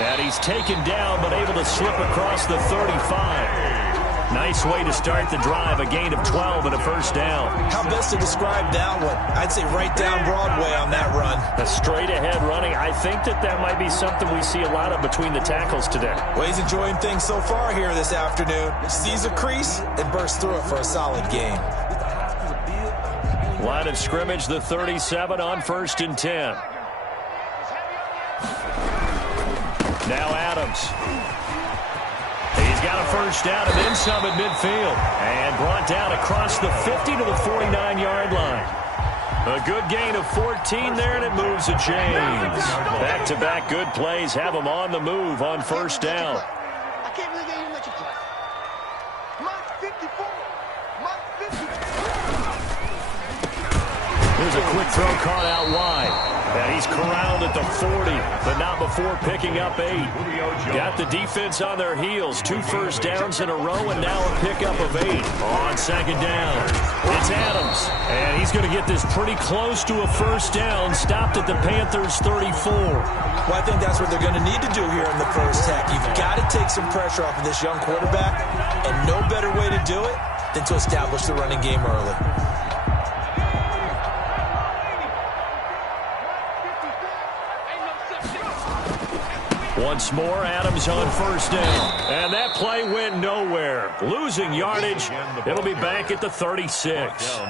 And he's taken down, but able to slip across the 35. Nice way to start the drive, a gain of 12 and a first down. How best to describe that one? I'd say right down Broadway on that run. A straight-ahead running. I think that might be something we see a lot of between the tackles today. Well, he's enjoying things so far here this afternoon. Sees a crease and bursts through it for a solid gain. Line of scrimmage, the 37 on 1st and 10. Now Adams. He's got a first down and then some at midfield. And brought down across the 50 to the 49-yard line. A good gain of 14 there, and it moves the chains. Back-to-back good plays have him on the move on first down. I can't believe they didn't let you play. Mark 54. Mark 54. Here's a quick throw caught out wide. And he's corralled at the 40, but not before picking up 8. Got the defense on their heels. 2 first downs in a row, and now a pickup of 8 on 2nd down. It's Adams, and he's going to get this pretty close to a first down. Stopped at the Panthers' 34. Well, I think that's what they're going to need to do here in the first half. You've got to take some pressure off of this young quarterback, and no better way to do it than to establish the running game early. Once more, Adams on first down. And that play went nowhere. Losing yardage. It'll be back at the 36.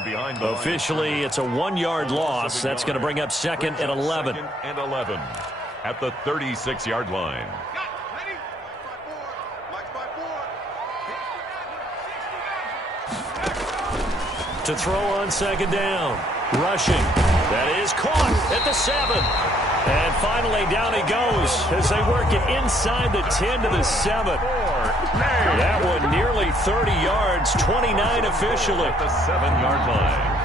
Officially, it's a 1-yard loss. That's going to bring up 2nd and 11. And 11 at the 36-yard line. To throw on 2nd down. Rushing. That is caught at the 7. And finally, down he goes as they work it inside the 10 to the 7. That one nearly 30 yards, 29 officially. At the 7-yard line.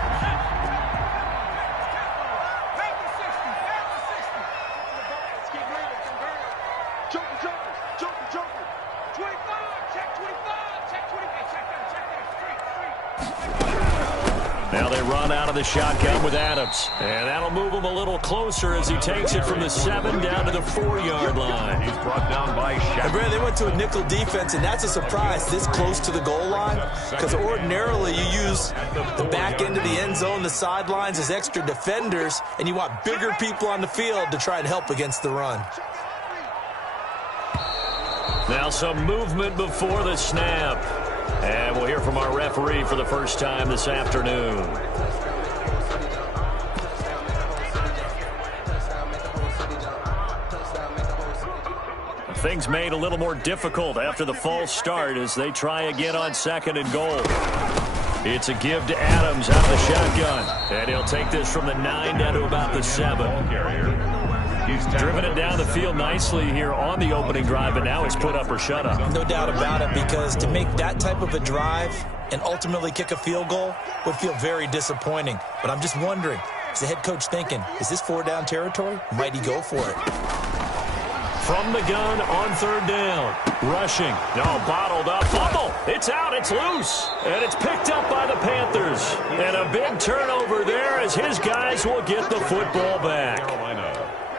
Now they run out of the shotgun with Adams. And that'll move him a little closer as he takes it from the 7 down to the 4-yard line. He's brought down by Shaq. Brad, they went to a nickel defense, and that's a surprise this close to the goal line, because ordinarily you use the back end of the end zone, the sidelines as extra defenders, and you want bigger people on the field to try and help against the run. Now some movement before the snap. And we'll hear from our referee for the first time this afternoon. Things made a little more difficult after the false start as they try again on 2nd and goal. It's a give to Adams out of the shotgun. And he'll take this from the 9 down to about the 7. He's driven it down the field nicely here on the opening drive, and now it's put up or shut up. No doubt about it, because to make that type of a drive and ultimately kick a field goal would feel very disappointing. But I'm just wondering, is the head coach thinking, is this 4-down territory? Might he go for it? From the gun on 3rd down. Rushing. No, bottled up. Fumble. It's out. It's loose. And it's picked up by the Panthers. And a big turnover there as his guys will get the football back.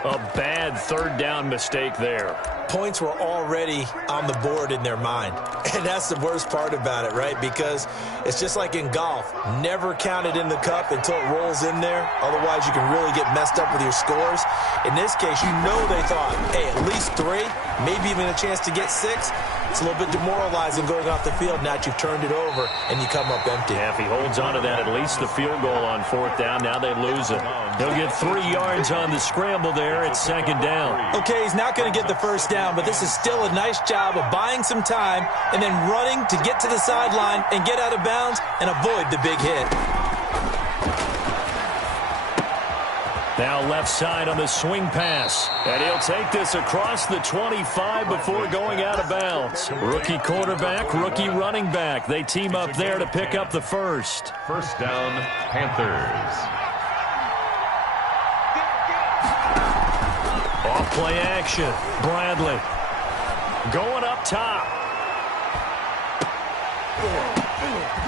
A bad 3rd down mistake there. Points were already on the board in their mind. And that's the worst part about it, right? Because it's just like in golf. Never count it in the cup until it rolls in there. Otherwise, you can really get messed up with your scores. In this case, you know they thought, hey, at least 3, maybe even a chance to get 6. It's a little bit demoralizing going off the field now that you've turned it over and you come up empty. Yeah, if he holds on to that, at least the field goal on 4th down. Now they lose it. He'll get 3 yards on the scramble there at 2nd down. Okay, he's not going to get the first down, but this is still a nice job of buying some time and then running to get to the sideline and get out of bounds and avoid the big hit. Now left side on the swing pass. And he'll take this across the 25 before going out of bounds. Rookie quarterback, rookie running back. They team up there to pick up the first. First down, Panthers. Off play action. Bradley going up top.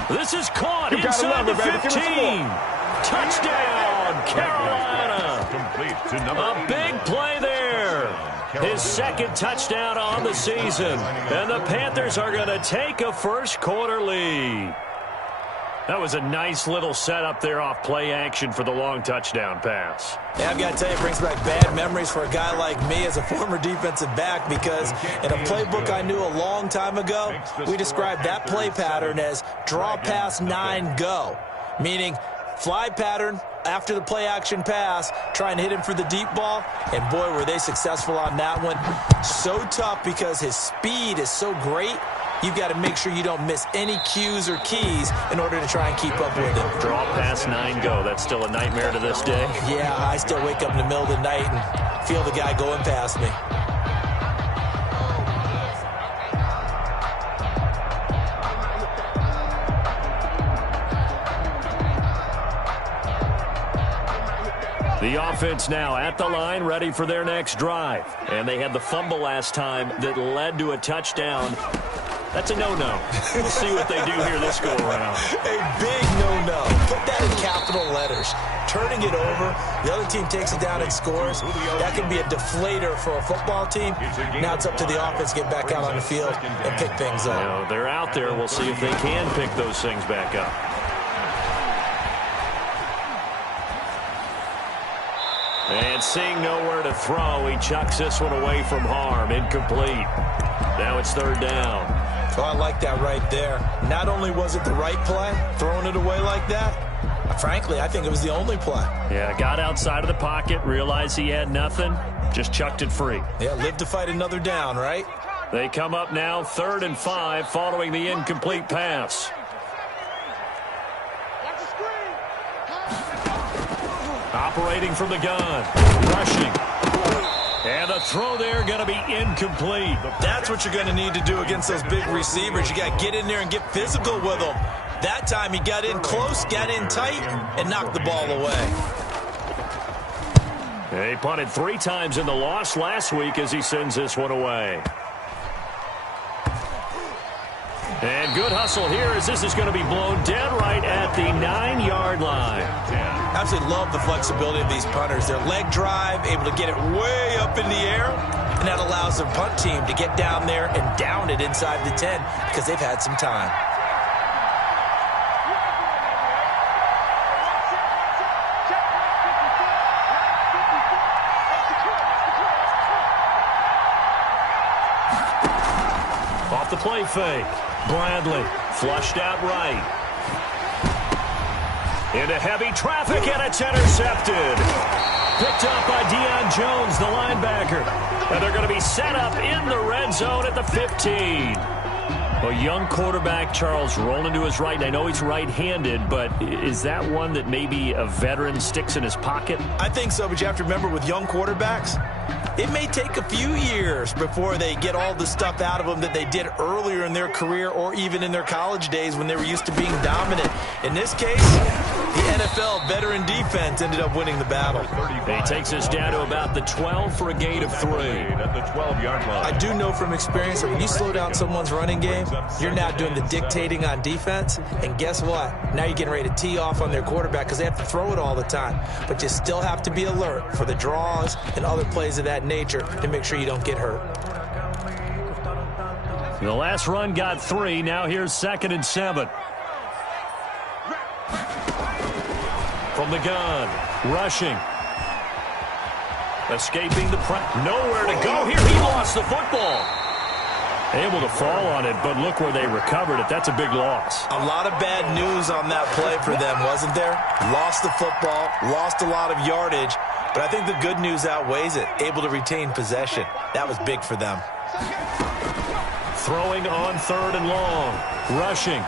This is caught inside the 15. Touchdown, Carolina. Complete to number A big play there. His second touchdown on the season. And the Panthers are going to take a first quarter lead. That was a nice little setup there off play action for the long touchdown pass. Yeah, I've got to tell you, it brings back bad memories for a guy like me as a former defensive back, because in a playbook I knew a long time ago, we described that play pattern as draw pass 9 go, meaning fly pattern after the play action pass, trying to hit him for the deep ball, and boy, were they successful on that one. So tough because his speed is so great. You've got to make sure you don't miss any cues or keys in order to try and keep up with him. Draw pass 9 go. That's still a nightmare to this day. Yeah, I still wake up in the middle of the night and feel the guy going past me. The offense now at the line, ready for their next drive. And they had the fumble last time that led to a touchdown. That's a no-no. We'll see what they do here this go-around. A big no-no. Put that in capital letters. Turning it over, the other team takes it down and scores. That can be a deflator for a football team. Now it's up to the offense to get back out on the field and pick things up. You know, they're out there. We'll see if they can pick those things back up. And seeing nowhere to throw, he chucks this one away from harm. Incomplete. Now it's third down. Oh, I like that right there. Not only was it the right play, throwing it away like that, frankly, I think it was the only play. Yeah, got outside of the pocket, realized he had nothing, just chucked it free. Yeah, live to fight another down, right? They come up now 3rd and 5 following the incomplete pass. Operating from the gun, rushing. And a throw there going to be incomplete. That's what you're going to need to do against those big receivers. You got to get in there and get physical with them. That time he got in close, got in tight, and knocked the ball away. He punted 3 times in the loss last week as he sends this one away. And good hustle here as this is going to be blown dead right at the 9-yard line. Absolutely love the flexibility of these punters. Their leg drive, able to get it way up in the air, and that allows their punt team to get down there and down it inside the 10 because they've had some time. Off the play fake. Bradley flushed out right. Into heavy traffic, and it's intercepted. Picked up by Deion Jones, the linebacker. And they're going to be set up in the red zone at the 15. A young quarterback, Charles, rolling to his right. I know he's right-handed, but is that one that maybe a veteran sticks in his pocket? I think so, but you have to remember with young quarterbacks, it may take a few years before they get all the stuff out of them that they did earlier in their career or even in their college days when they were used to being dominant. In this case, the NFL veteran defense ended up winning the battle. He takes us down to about the 12 for a gain of 3. At the 12-yard line. I do know from experience that when you slow down someone's running game, you're now doing the dictating on defense. And guess what? Now you're getting ready to tee off on their quarterback because they have to throw it all the time. But you still have to be alert for the draws and other plays of that nature to make sure you don't get hurt. The last run got 3. Now here's 2nd and 7. From the gun, rushing. Escaping the press. Nowhere to go here. He lost the football. Able to fall on it, but look where they recovered it. That's a big loss. A lot of bad news on that play for them, wasn't there? Lost the football, lost a lot of yardage, but I think the good news outweighs it. Able to retain possession. That was big for them. Throwing on 3rd and long. Rushing.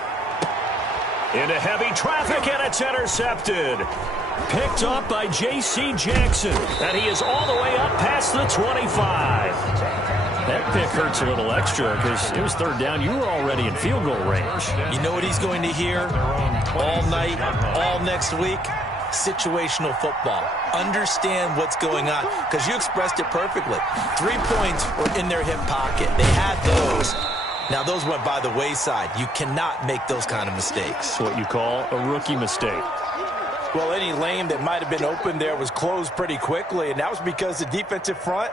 Into heavy traffic, and it's intercepted. Picked up by J.C. Jackson. And he is all the way up past the 25. That pick hurts a little extra because it was 3rd down. You were already in field goal range. You know what he's going to hear all night, all next week? Situational football. Understand what's going on because you expressed it perfectly. 3 points were in their hip pocket. They had those. Now, those went by the wayside. You cannot make those kind of mistakes. It's what you call a rookie mistake. Well, any lane that might have been open there was closed pretty quickly, and that was because the defensive front,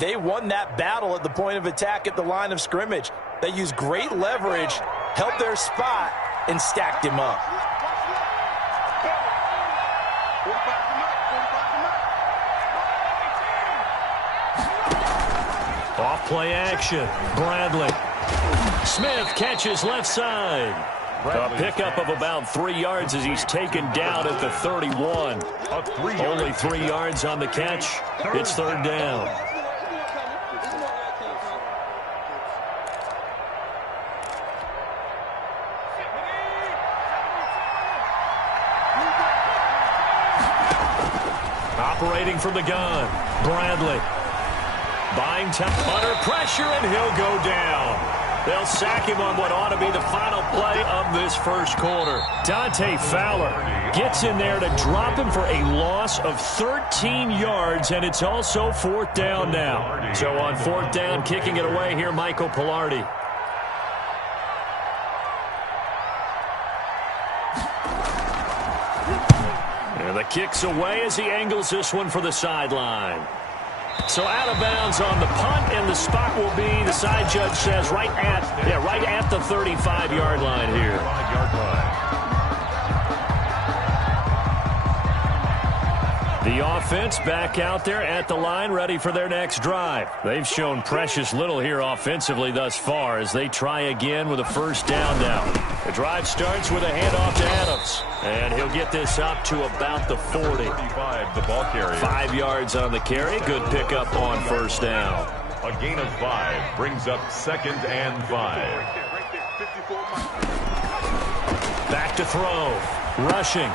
they won that battle at the point of attack at the line of scrimmage. They used great leverage, held their spot, and stacked him up. Off-play action. Bradley. Smith catches left side. A pickup of about 3 yards as he's taken down at the 31. Only 3 yards on the catch. It's third down. Operating from the gun. Bradley. Buying time under pressure, and he'll go down. They'll sack him on what ought to be the final play of this first quarter. Dante Fowler gets in there to drop him for a loss of 13 yards, and it's also fourth down now. So on fourth down, kicking it away here, Michael Pilardi. And the kick's away as he angles this one for the sideline. So out of bounds on the punt, and the spot will be, the side judge says, right at the 35-yard line here. The offense back out there at the line, ready for their next drive. They've shown precious little here offensively thus far as they try again with a first down now. The drive starts with a handoff to Adams, and he'll get this up to about the 40. 35, the ball carrier. 5 yards on the carry. Good pickup on first down. A gain of 5 brings up 2nd and 5. Back to throw. Rushing.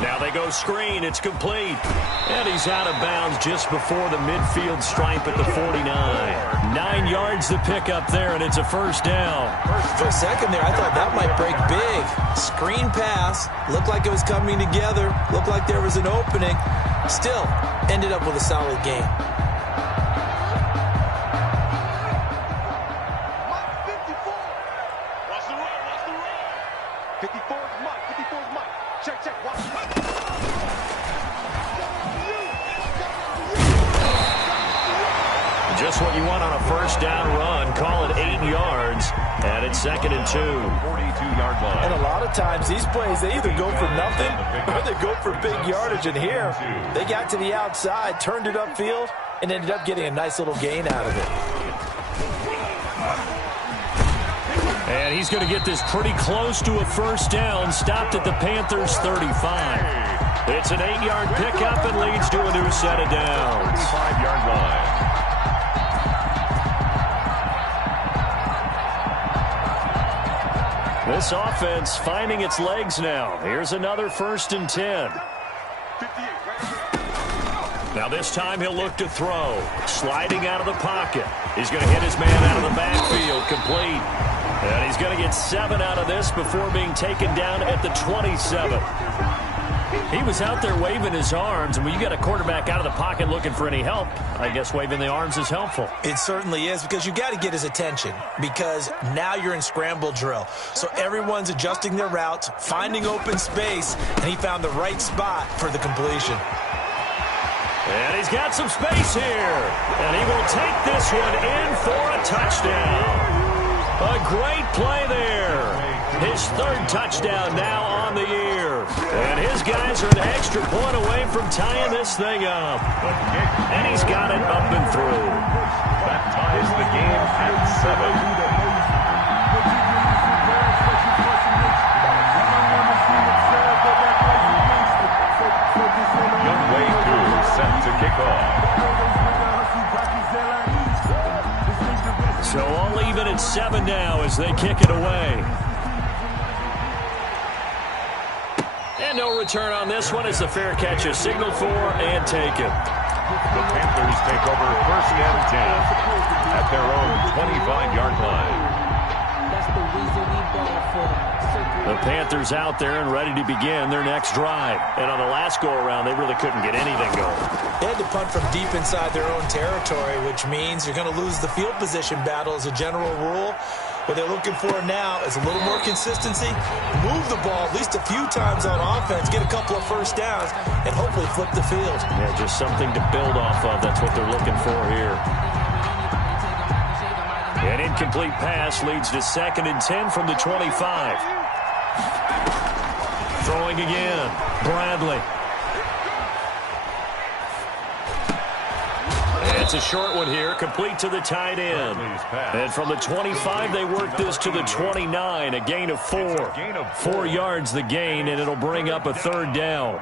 Now they go screen. It's complete. And he's out of bounds just before the midfield stripe at the 49. 9 yards to pick up there, and it's a first down. For a second there, I thought that might break big. Screen pass. Looked like it was coming together. Looked like there was an opening. Still, ended up with a solid game. Just what you want on a first down run. Call it 8 yards, and it's 2nd and 2. 42-yard line. And a lot of times, these plays, they either go for nothing or they go for big yardage. And here, they got to the outside, turned it upfield, and ended up getting a nice little gain out of it. And he's going to get this pretty close to a first down. Stopped at the Panthers' 35. It's an 8-yard pickup and leads to a new set of downs. 35-yard line. This offense finding its legs now. Here's another 1st and 10. Now this time he'll look to throw. Sliding out of the pocket. He's going to hit his man out of the backfield. Complete. And he's going to get 7 out of this before being taken down at the 27. He was out there waving his arms, and when you get a quarterback out of the pocket looking for any help, I guess waving the arms is helpful. It certainly is, because you got to get his attention, because now you're in scramble drill. So everyone's adjusting their routes, finding open space, and he found the right spot for the completion. And he's got some space here, and he will take this one in for a touchdown. A great play there. His 3rd touchdown now on the year. And his guys are an extra point away from tying this thing up. And he's got it up and through. That ties the game at 7. Young Wei Koo set to kick off. So all even at 7 now as they kick it away. And no return on this one as the fair catch is signaled for and taken. The Panthers take over 1st and 10 at their own 25-yard line. That's the reason we ball for. The Panthers out there and ready to begin their next drive. And on the last go-around, they really couldn't get anything going. They had to punt from deep inside their own territory, which means you're going to lose the field position battle as a general rule. What they're looking for now is a little more consistency, move the ball at least a few times on offense, get a couple of first downs, and hopefully flip the field. Yeah, just something to build off of. That's what they're looking for here. An incomplete pass leads to 2nd and 10 from the 25. Throwing again. Bradley. It's a short one here, complete to the tight end. And from the 25, they work this to the 29, a gain of 4. 4 yards the gain, and it'll bring up a 3rd down.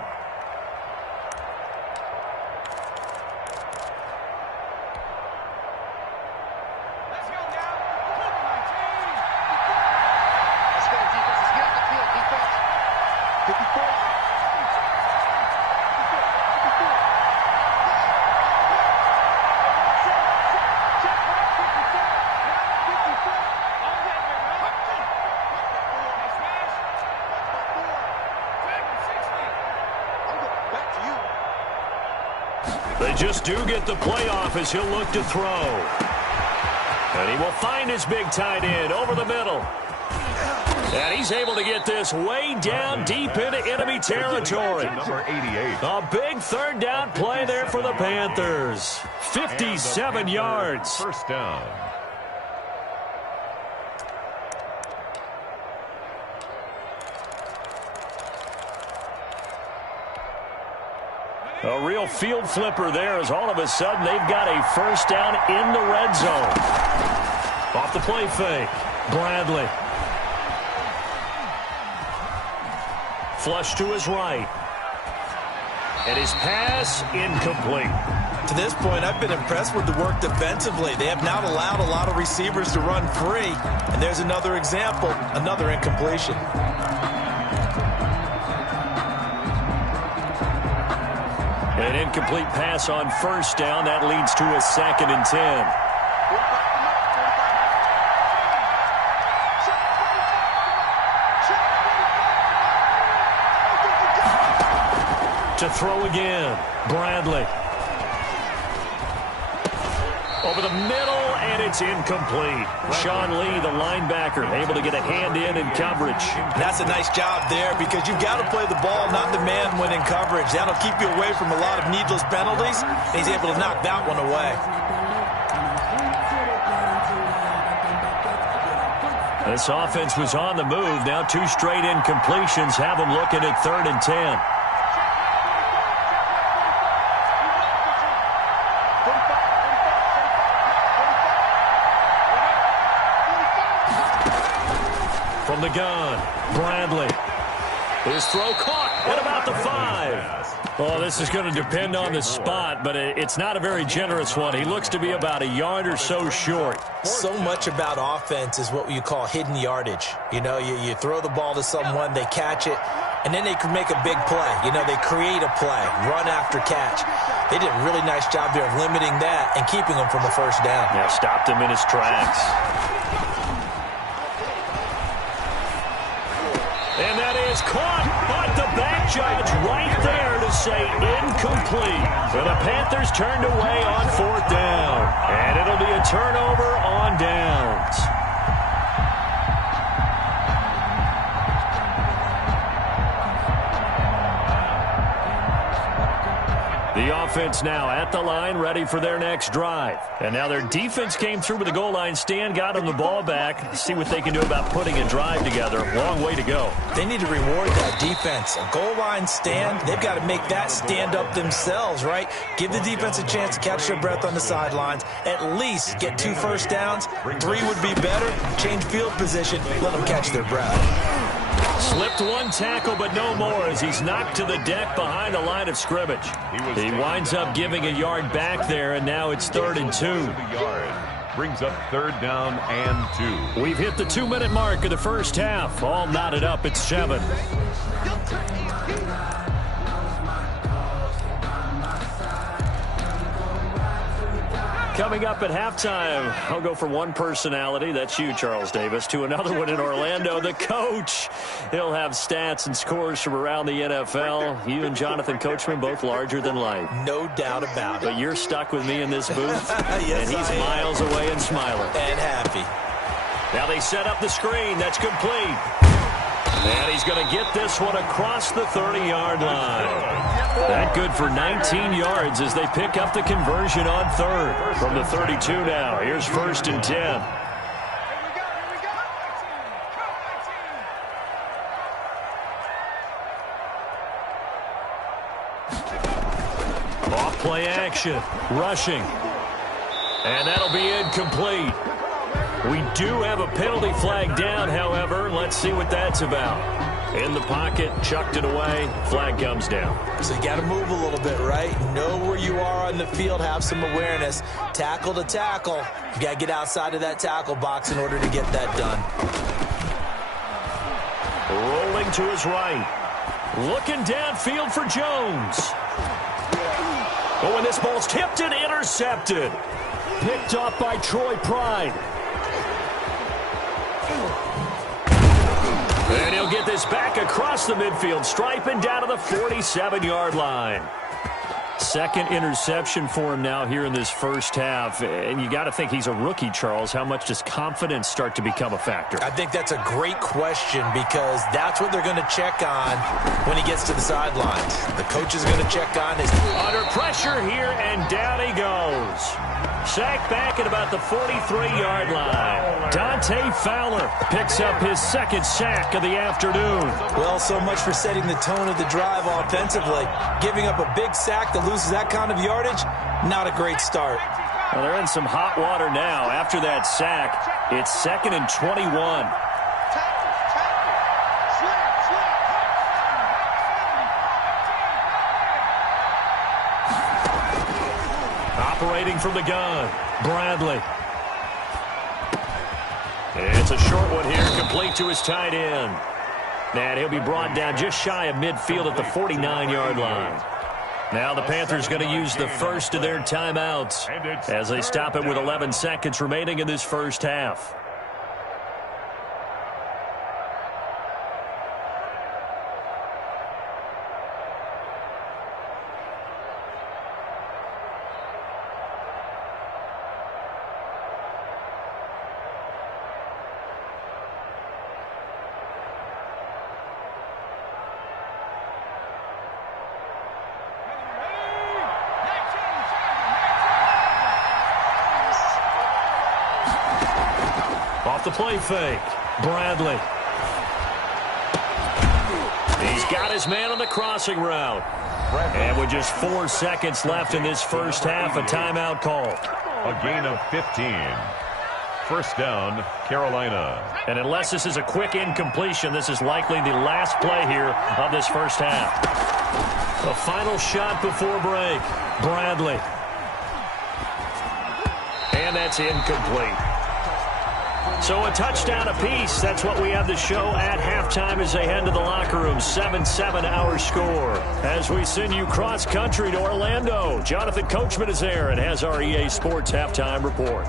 They just do get the playoff as he'll look to throw. And he will find his big tight end over the middle. And he's able to get this way down deep into enemy territory. Number 88. A big 3rd down play there for the Panthers. 57 yards. First down. A real field flipper there as all of a sudden they've got a first down in the red zone. Off the play fake. Bradley. Flush to his right. And his pass incomplete. To this point, I've been impressed with the work defensively. They have not allowed a lot of receivers to run free. And there's another example, another incompletion. An incomplete pass on first down. That leads to a 2nd and 10. To throw again. Bradley. Over the middle, and it's incomplete. Sean Lee, the linebacker, able to get a hand in coverage. That's a nice job there because you've got to play the ball, not the man when in coverage. That'll keep you away from a lot of needless penalties. And he's able to knock that one away. This offense was on the move. Now 2 straight incompletions have them looking at 3rd and 10. From the gun, Bradley. His throw caught at about the 5. Oh, this is going to depend on the spot, but it's not a very generous one. He looks to be about a yard or so short. So much about offense is what you call hidden yardage. You know, you throw the ball to someone, they catch it, and then they can make a big play. You know, they create a play, run after catch. They did a really nice job there of limiting that and keeping him from the first down. Yeah, stopped him in his tracks. And that is caught, but the back judge right there to say incomplete. So the Panthers turned away on 4th down. And it'll be a turnover on downs. The offense now at the line, ready for their next drive. And now their defense came through with the goal line stand, got them the ball back. See what they can do about putting a drive together. Long way to go. They need to reward that defense. A goal line stand, they've got to make that stand up themselves, right? Give the defense a chance to catch their breath on the sidelines. At least get 2 first downs. 3 would be better. Change field position. Let them catch their breath. Slipped 1 tackle, but no more as he's knocked to the deck behind the line of scrimmage. He winds up giving a yard back there, and now it's 3rd and 2. Brings up 3rd down and 2. We've hit the 2-minute mark of the first half. All knotted up at 7. Coming up at halftime, I'll go from one personality, that's you, Charles Davis, to another one in Orlando, the coach. He'll have stats and scores from around the NFL. You and Jonathan Coachman, both larger than life. No doubt about it. But you're stuck with me in this booth, Yes, and he's miles away and smiling. And happy. Now they set up the screen. That's complete. And he's going to get this one across the 30-yard line. That good for 19 yards as they pick up the conversion on third. From the 32 now, here's 1st and 10. Off play action, rushing. And that'll be incomplete. We do have a penalty flag down, however. Let's see what that's about. In the pocket, chucked it away, flag comes down. So you got to move a little bit, right? Know where you are on the field, have some awareness. Tackle to tackle. You got to get outside of that tackle box in order to get that done. Rolling to his right. Looking downfield for Jones. Oh, and this ball's tipped and intercepted. Picked off by Troy Pride. And he'll get this back across the midfield stripe and down to the 47-yard line. Second interception for him now here in this first half. And you got to think he's a rookie, Charles. How much does confidence start to become a factor? I think that's a great question because that's what they're going to check on when he gets to the sidelines. The coach is going to check on his... Under pressure here, and down he goes. Sacked back at about the 43-yard line. Dante Fowler picks up his second sack of the afternoon. Well, so much for setting the tone of the drive offensively. Giving up a big sack that loses that kind of yardage, not a great start. Well, they're in some hot water now. After that sack, it's 2nd and 21. Operating from the gun, Bradley. It's a short one here, complete to his tight end. And he'll be brought down just shy of midfield at the 49-yard line. Now the Panthers going to use the first of their timeouts as they stop it with 11 seconds remaining in this first half. Off the play fake, Bradley. He's got his man on the crossing route. And with just 4 seconds left in this first half, a timeout call. A gain of 15. First down, Carolina. And unless this is a quick incompletion, this is likely the last play here of this first half. The final shot before break, Bradley. And that's incomplete. So a touchdown apiece. That's what we have to show at halftime as they head to the locker room. 7-7 our score. As we send you cross country to Orlando, Jonathan Coachman is there and has our EA Sports halftime report.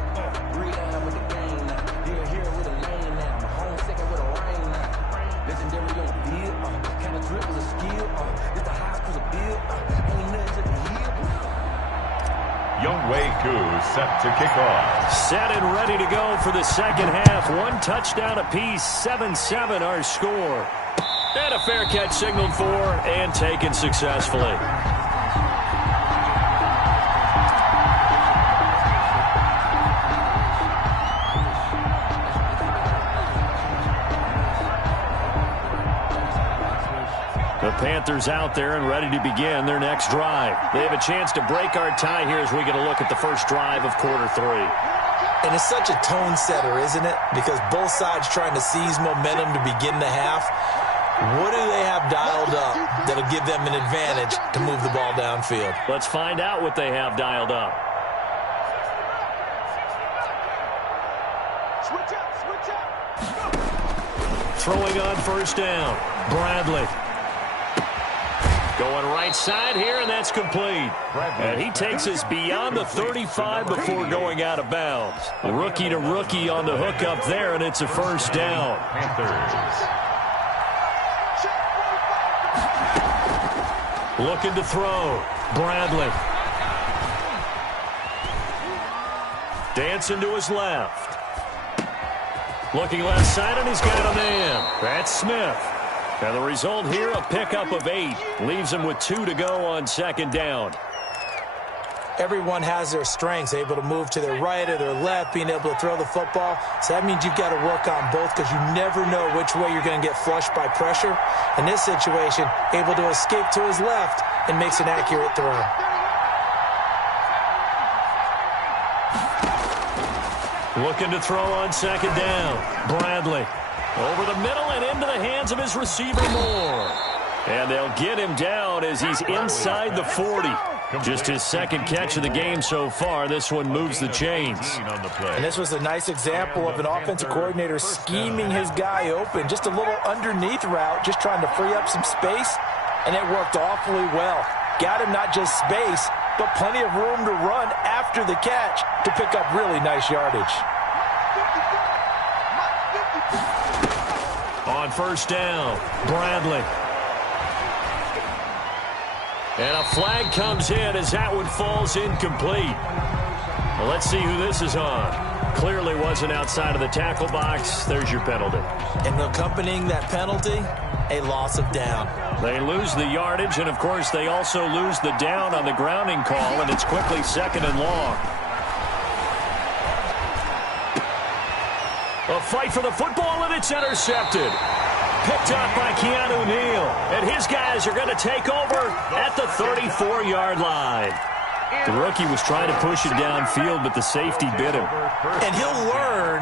Set to kick off. Set and ready to go for the second half. One touchdown apiece, 7-7 our score. And a fair catch signaled for and taken successfully. The Panthers out there and ready to begin their next drive. They have a chance to break our tie here as we get a look at the first drive of quarter 3. And it's such a tone setter, isn't it? Because both sides trying to seize momentum to begin the half. What do they have dialed up that'll give them an advantage to move the ball downfield? Let's find out what they have dialed up. Switch up. Throwing on first down, Bradley. Going right side here, and that's complete. And he takes us beyond the 35 before going out of bounds. Rookie to rookie on the hook up there, and it's a first down. Looking to throw, Bradley. Dancing to his left. Looking left side, and he's got a man. That's Smith. And the result here, a pickup of 8. Leaves him with 2 to go on second down. Everyone has their strengths, able to move to their right or their left, being able to throw the football. So that means you've got to work on both because you never know which way you're going to get flushed by pressure. In this situation, able to escape to his left and makes an accurate throw. Looking to throw on second down. Bradley over the middle and into the hands of his receiver Moore. And they'll get him down as he's inside the 40. Just his second catch of the game so far. This one moves the chains. And this was a nice example of an offensive coordinator scheming his guy open. Just a little underneath route, just trying to free up some space, and it worked awfully well. Got him not just space, but plenty of room to run after the catch to pick up really nice yardage. On first down, Bradley. And a flag comes in as that one falls incomplete. Well, let's see who this is on. Clearly wasn't outside of the tackle box. There's your penalty. And accompanying that penalty, a loss of down. They lose the yardage, and, of course, they also lose the down on the grounding call, and it's quickly second and long. A fight for the football, and it's intercepted. Picked up by Keanu Neal. And his guys are going to take over at the 34-yard line. The rookie was trying to push it downfield, but the safety bit him. And he'll learn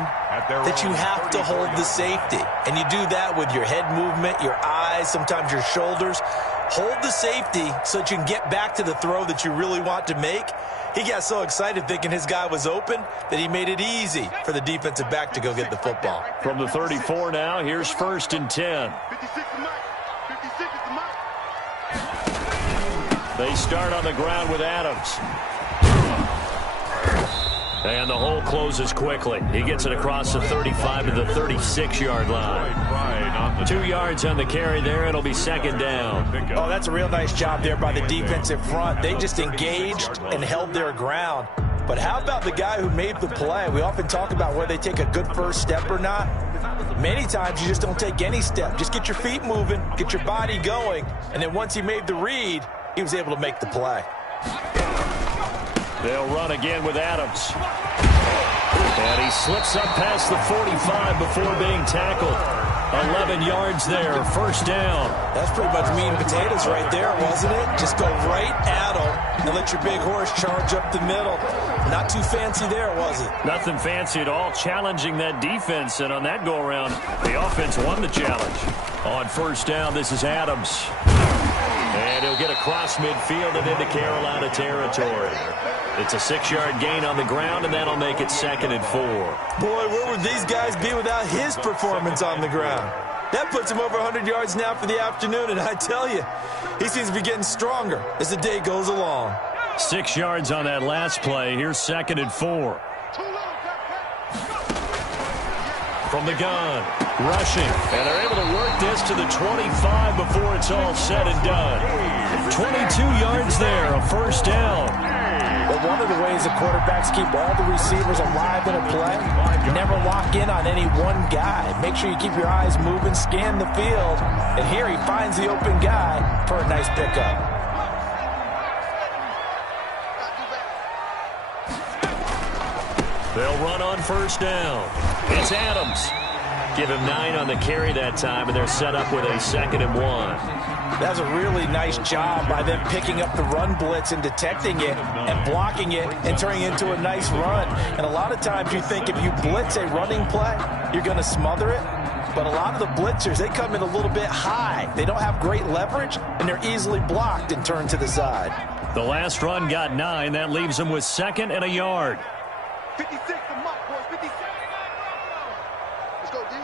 that you have to hold the safety. And you do that with your head movement, your eyes, sometimes your shoulders. Hold the safety so that you can get back to the throw that you really want to make. He got so excited thinking his guy was open that he made it easy for the defensive back to go get the football. From the 34 now, here's first and 10. They start on the ground with Adams. And the hole closes quickly. He gets it across the 35 to the 36-yard line. 2 yards on the carry there. It'll be second down. Oh, that's a real nice job there by the defensive front. They just engaged and held their ground. But how about the guy who made the play? We often talk about whether they take a good first step or not. Many times you just don't take any step. Just get your feet moving, get your body going, and then once he made the read, he was able to make the play. They'll run again with Adams. And he slips up past the 45 before being tackled. 11 yards there, first down. That's pretty much meat and potatoes right there, wasn't it? Just go right at him and let your big horse charge up the middle. Not too fancy there, was it? Nothing fancy at all, challenging that defense. And on that go-around, the offense won the challenge. On first down, this is Adams. And he'll get across midfield and into Carolina territory. It's a 6-yard gain on the ground, and that'll make it second and 4. Boy, where would these guys be without his performance on the ground? That puts him over 100 yards now for the afternoon, and I tell you, he seems to be getting stronger as the day goes along. 6 yards on that last play. Here's second and 4. From the gun, rushing, and they're able to work this to the 25 before it's all said and done. 22 yards there, a first down. But one of the ways the quarterbacks keep all the receivers alive in a play, never lock in on any one guy. Make sure you keep your eyes moving, scan the field, and here he finds the open guy for a nice pickup. They'll run on first down. It's Adams. Give him 9 on the carry that time, and they're set up with a second and 1. That's a really nice job by them picking up the run blitz and detecting it and blocking it and turning it into a nice run. And a lot of times you think if you blitz a running play, you're going to smother it. But a lot of the blitzers, they come in a little bit high. They don't have great leverage, and they're easily blocked and turned to the side. The last run got 9. That leaves them with second and a yard. 56 to Muck, boys. 56. Let's go, D.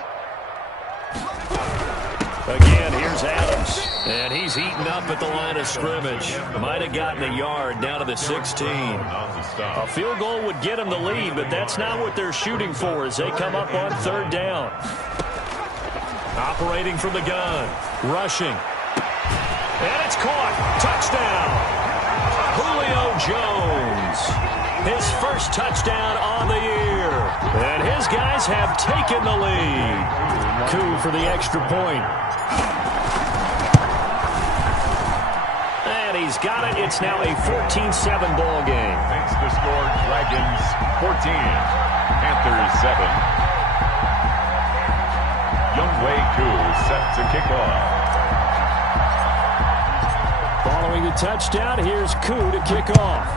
Again, here's Adams. And he's eaten up at the line of scrimmage. Might have gotten a yard down to the 16. A field goal would get them the lead, but that's not what they're shooting for as they come up on third down. Operating from the gun. Rushing. And it's caught. Touchdown. Julio Jones. His first touchdown on the year. And his guys have taken the lead. Coup for the extra point. And he's got it. It's now a 14-7 ball game. Makes the score Dragons 14, Panthers 7. Younghoe Koo set to kick off. Following the touchdown, here's Koo to kick off.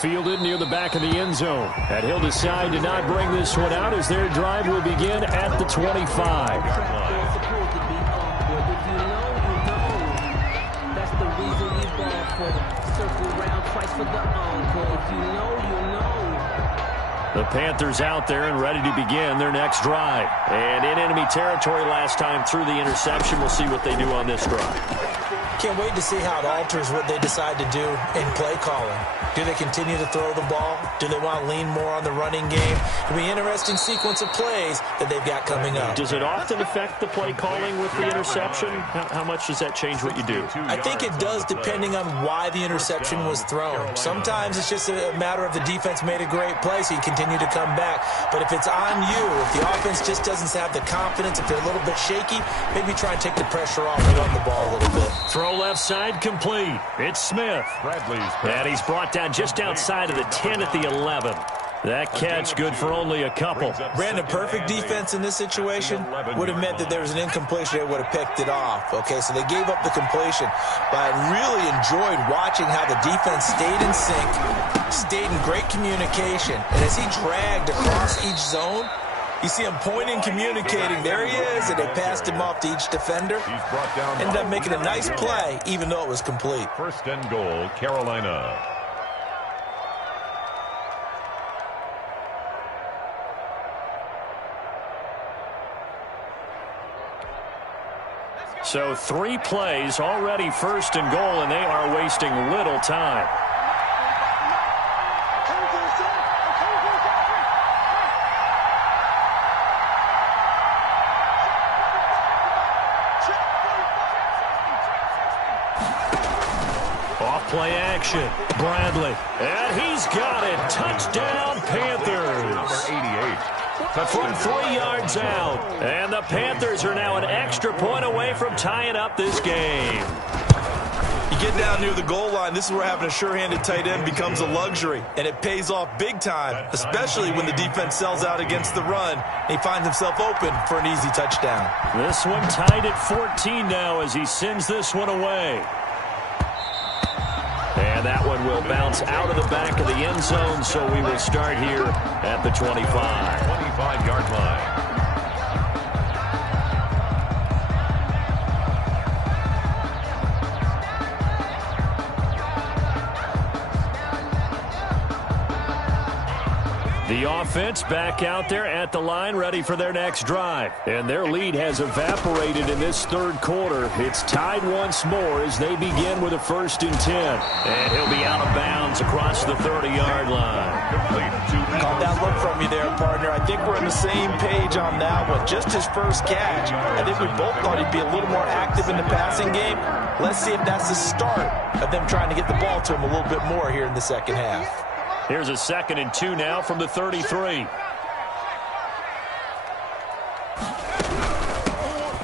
Fielded near the back of the end zone. And he'll decide to not bring this one out as their drive will begin at the 25. The Panthers out there and ready to begin their next drive. And in enemy territory last time through the interception. We'll see what they do on this drive. Can't wait to see how it alters what they decide to do in play calling. Do they continue to throw the ball? Do they want to lean more on the running game? It'll be an interesting sequence of plays that they've got coming up. Does it often affect the play calling with the interception? How much does that change what you do? I think it does depending on why the interception was thrown. Sometimes it's just a matter of the defense made a great play, so you continue to come back. But if it's on you, if the offense just doesn't have the confidence, if they're a little bit shaky, maybe try and take the pressure off and run the ball a little bit. Throw left side complete. It's Smith. And he's brought down just outside of the 10 at the 11. That catch good for only a couple. Brandon, perfect defense in this situation would have meant that there was an incompletion. They would have picked it off. Okay, so they gave up the completion. But I really enjoyed watching how the defense stayed in sync, stayed in great communication. And as he dragged across each zone, you see him pointing, communicating. There he is, and they passed him off to each defender. Ended up making a nice play, even though it was complete. First and goal, Carolina. So 3 plays already first and goal, and they are wasting little time. Off-play action. Bradley. And he's got it. Touchdown, Panthers. 88. From 3 yards out. And the Panthers are now an extra point away from tying up this game. You get down near the goal line, this is where having a sure-handed tight end becomes a luxury, and it pays off big time, especially when the defense sells out against the run, and he finds himself open for an easy touchdown. This one tied at 14 now as he sends this one away. And that one will bounce out of the back of the end zone, so we will start here at the 25. 25-yard line. The offense back out there at the line, ready for their next drive. And their lead has evaporated in this third quarter. It's tied once more as they begin with a 1st and 10. And he'll be out of bounds across the 30-yard line. Caught that look from you there, partner. I think we're on the same page on that one. Just his first catch. I think we both thought he'd be a little more active in the passing game. Let's see if that's the start of them trying to get the ball to him a little bit more here in the second half. Here's a 2nd and 2 now from the 33.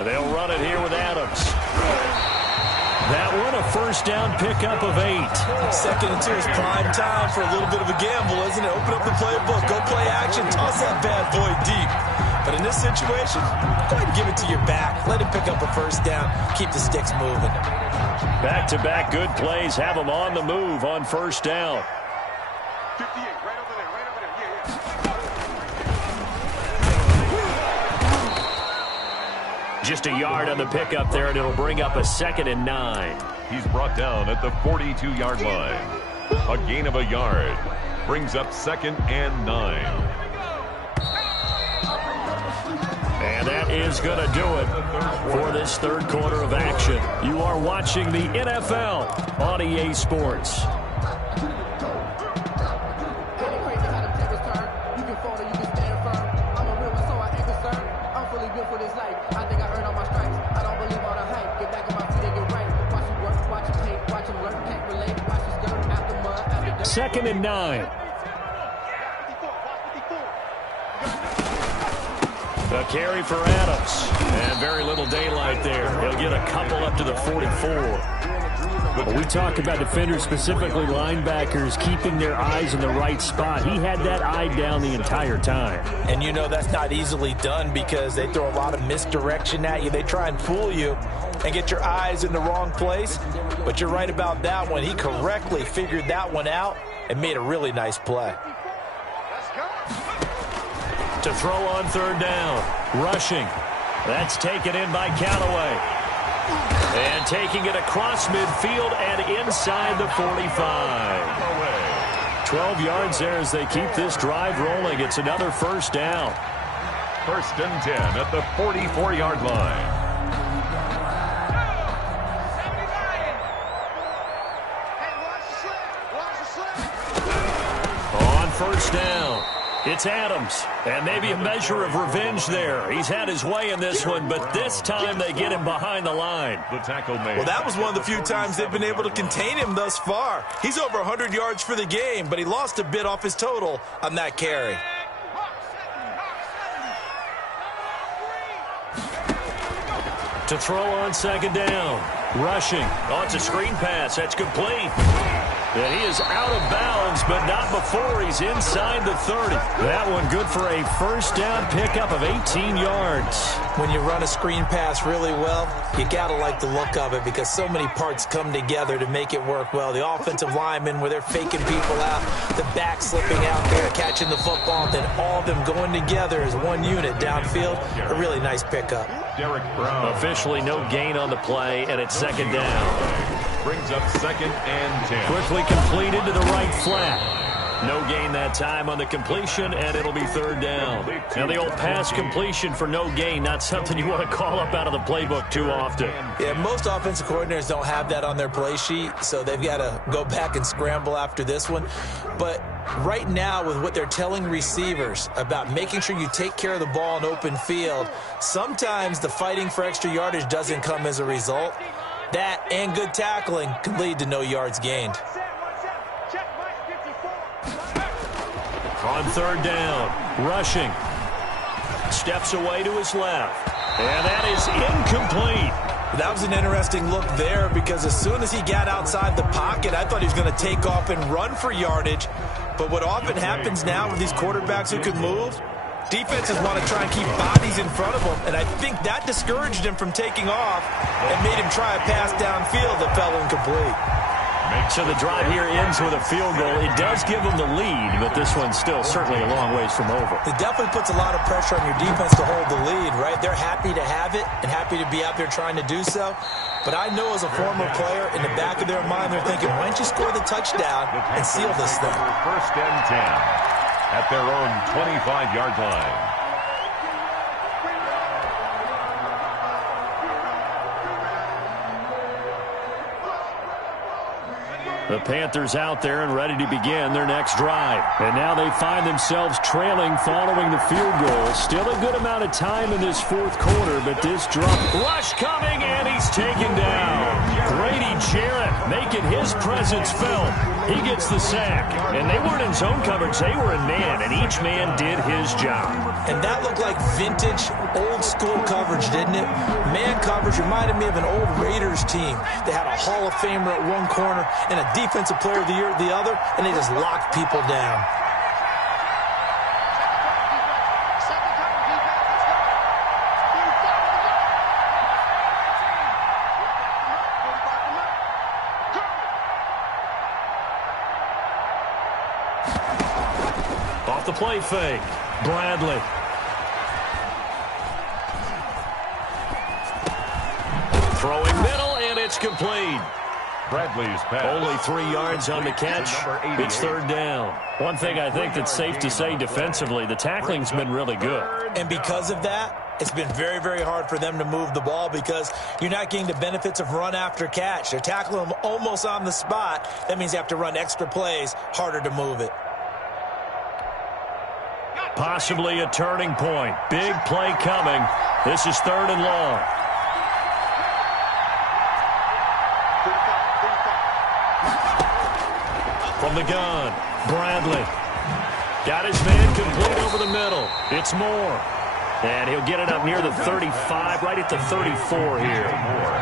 They'll run it here with Adams. That one a 1st down pickup of 8. 2nd and 2 is prime time for a little bit of a gamble, isn't it? Open up the playbook, go play action, toss that bad boy deep. But in this situation, go ahead and give it to your back. Let him pick up a 1st down. Keep the sticks moving. Back-to-back good plays have them on the move on 1st down. 58, right over there, yeah. Just a yard on the pickup there, and it'll bring up a 2nd and 9. He's brought down at the 42-yard line. A gain of a yard brings up 2nd and 9. And that is going to do it for this third quarter of action. You are watching the NFL on EA Sports. 2nd and 9. A carry for Adams. And very little daylight there. He'll get a couple up to the 44. When we talk about defenders, specifically linebackers, keeping their eyes in the right spot, he had that eye down the entire time. And you know that's not easily done because they throw a lot of misdirection at you. They try and fool you and get your eyes in the wrong place. But you're right about that one. He correctly figured that one out and made a really nice play. To throw on 3rd down. Rushing. That's taken in by Callaway. And taking it across midfield and inside the 45. 12 yards there as they keep this drive rolling. It's another 1st down. 1st and 10 at the 44-yard line. On 1st down, it's Adams. And maybe a measure of revenge there. He's had his way in this one, but this time they get him behind the line. The tackle made. Well, that was one of the few times they've been able to contain him thus far. He's over 100 yards for the game, but he lost a bit off his total on that carry. To throw on 2nd down. Rushing. Oh, it's a screen pass. That's complete. And he is out of bounds, but not before he's inside the 30. That one good for a 1st down pickup of 18 yards. When you run a screen pass really well, you got to like the look of it because so many parts come together to make it work well. The offensive linemen, where they're faking people out, the back slipping out there, catching the football, and then all of them going together as one unit downfield. A really nice pickup. Derek Brown. Officially no gain on the play, and it's 2nd down. Brings up 2nd and 10. Quickly completed to the right flat. No gain that time on the completion, and it'll be 3rd down. Now the old pass completion for no gain, not something you want to call up out of the playbook too often. Yeah, most offensive coordinators don't have that on their play sheet, so they've got to go back and scramble after this one. But right now, with what they're telling receivers about making sure you take care of the ball in open field, sometimes the fighting for extra yardage doesn't come as a result. That and good tackling can lead to no yards gained. On 3rd down, rushing. Steps away to his left. And that is incomplete. That was an interesting look there because as soon as he got outside the pocket, I thought he was going to take off and run for yardage. But what often happens now with these quarterbacks who can move, defenses want to try and keep bodies in front of them, and I think that discouraged him from taking off and made him try a pass downfield that fell incomplete. So the drive here ends with a field goal. It does give them the lead, but this one's still certainly a long ways from over. It definitely puts a lot of pressure on your defense to hold the lead, right? They're happy to have it and happy to be out there trying to do so. But I know as a former player, in the back of their mind, they're thinking, why don't you score the touchdown and seal this thing? 1st and 10 at their own 25-yard line. The Panthers out there and ready to begin their next drive. And now they find themselves trailing following the field goal. Still a good amount of time in this 4th quarter, but this drop. Rush coming, and he's taken down. Grady Jarrett making his presence felt. He gets the sack. And they weren't in zone coverage. They were in man, and each man did his job. And that looked like vintage, old-school coverage, didn't it? Man coverage reminded me of an old Raiders team. They had a Hall of Famer at one corner and a Defensive Player of the Year at the other, and they just locked people down. Off the play fake, Bradley. Throwing middle, and it's complete. Bradley's pass. Only 3 yards on the catch. It's 3rd down. One thing I think that's safe to say defensively, the tackling's been really good. And because of that, it's been very, very hard for them to move the ball because you're not getting the benefits of run after catch. They're tackling them almost on the spot. That means you have to run extra plays, harder to move it. Possibly a turning point. Big play coming. This is 3rd and long. From the gun, Bradley. Got his man complete over the middle. It's Moore. And he'll get it up near the 35, right at the 34 here.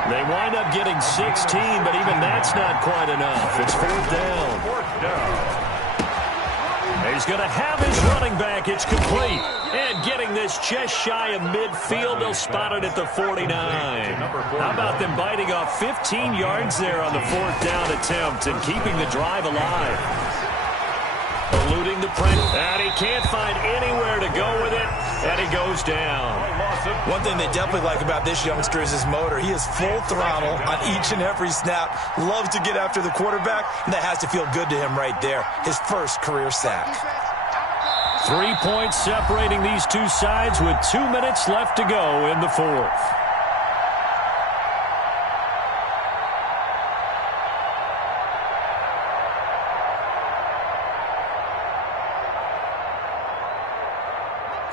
They wind up getting 16, but even that's not quite enough. It's fourth down. He's going to have his running back. It's complete. And getting this just shy of midfield, they'll spot it at the 49. How about them biting off 15 yards there on the fourth down attempt and keeping the drive alive? Eluding the pressure, and he can't find anywhere to go with it, and he goes down. One thing they definitely like about this youngster is his motor. He is full throttle on each and every snap, loves to get after the quarterback, and that has to feel good to him right there. His first career sack. 3 points separating these two sides with 2 minutes left to go in the fourth.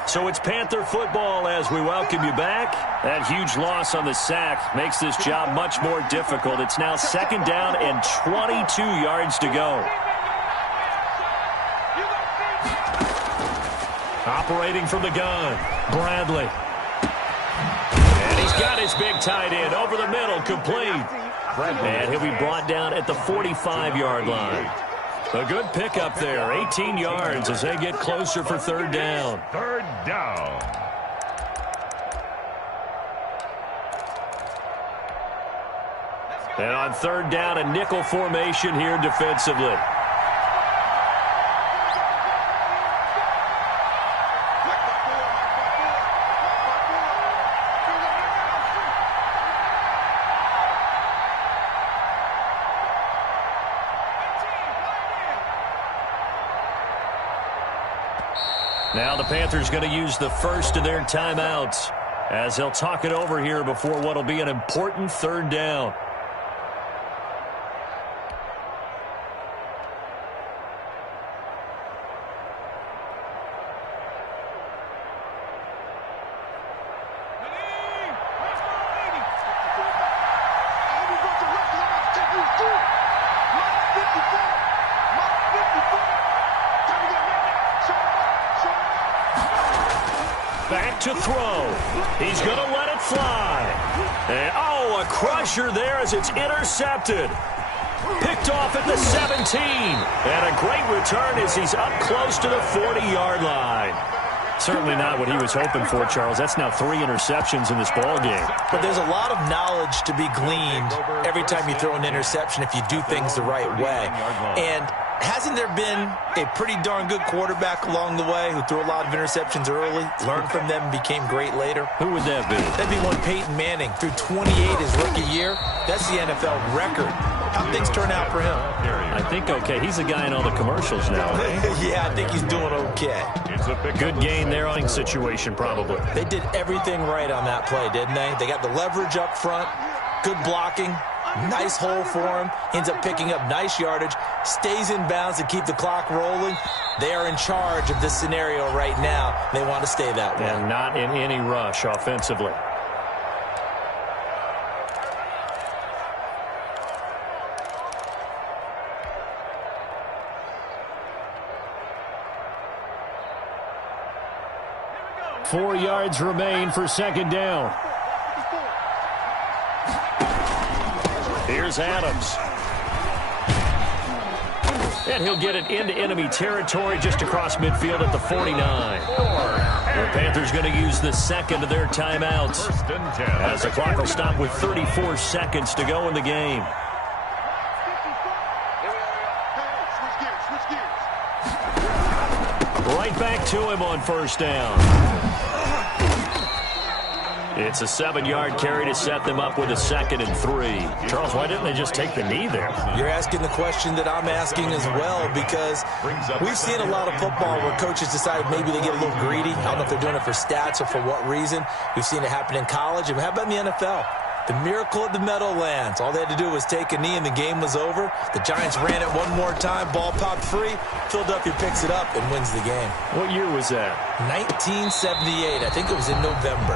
So it's Panther football as we welcome you back. That huge loss on the sack makes this job much more difficult. It's now second down and 22 yards to go. Operating from the gun, Bradley. And he's got his big tight end over the middle, complete. And he'll be brought down at the 45-yard line. A good pickup there, 18 yards as they get closer for third down. Third down. And on third down, a nickel formation here defensively. Now the Panthers going to use the first of their timeouts as they'll talk it over here before what will be an important third down. Back to throw. He's going to let it fly. And, oh, a crusher there as it's intercepted. Picked off at the 17. And a great return as he's up close to the 40-yard line. Certainly not what he was hoping for, Charles. That's now 3 interceptions in this ball game. But there's a lot of knowledge to be gleaned every time you throw an interception if you do things the right way. And hasn't there been a pretty darn good quarterback along the way who threw a lot of interceptions early, learned from them, and became great later? Who would that be? That'd be one Peyton Manning. Threw 28 his rookie year. That's the NFL record. How'd things turn out for him? I think okay. He's a guy in all the commercials now, right? Yeah, I think he's doing okay. Good gain there on situation, probably. They did everything right on that play, didn't they? They got the leverage up front, good blocking, nice hole for him, ends up picking up nice yardage, stays in bounds to keep the clock rolling. They are in charge of this scenario right now. They want to stay that way. And not in any rush offensively. Four yards remain for second down. Here's Adams. And he'll get it into enemy territory just across midfield at the 49. The Panthers going to use the second of their timeouts as the clock will stop with 34 seconds to go in the game. Right back to him on first down. It's a 7-yard carry to set them up with a 2nd and 3. Charles, why didn't they just take the knee there? You're asking the question that I'm asking as well, because we've seen a lot of football where coaches decide maybe they get a little greedy. I don't know if they're doing it for stats or for what reason. We've seen it happen in college. And how about in the NFL? The miracle of the Meadowlands. All they had to do was take a knee and the game was over. The Giants ran it one more time. Ball popped free. Philadelphia picks it up and wins the game. What year was that? 1978. I think it was in November.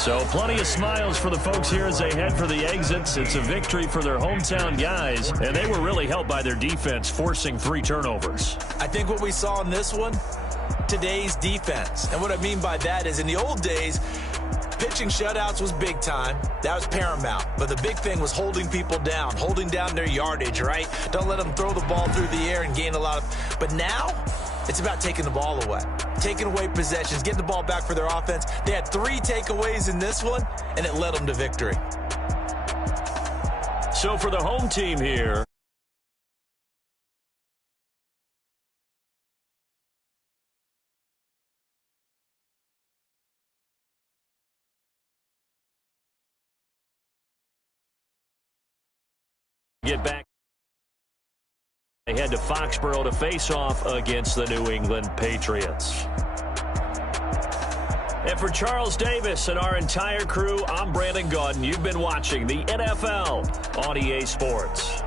So plenty of smiles for the folks here as they head for the exits. It's a victory for their hometown guys, and they were really helped by their defense, forcing 3 turnovers. I think what we saw in this one, today's defense. And what I mean by that is in the old days, pitching shutouts was big time. That was paramount. But the big thing was holding people down, holding down their yardage, right? Don't let them throw the ball through the air and gain a lot of... But now, it's about taking the ball away. Taking away possessions, getting the ball back for their offense. They had 3 takeaways in this one, and it led them to victory. So for the home team here, get back. They head to Foxborough to face off against the New England Patriots. And for Charles Davis and our entire crew, I'm Brandon Gaudin. You've been watching the NFL on EA Sports.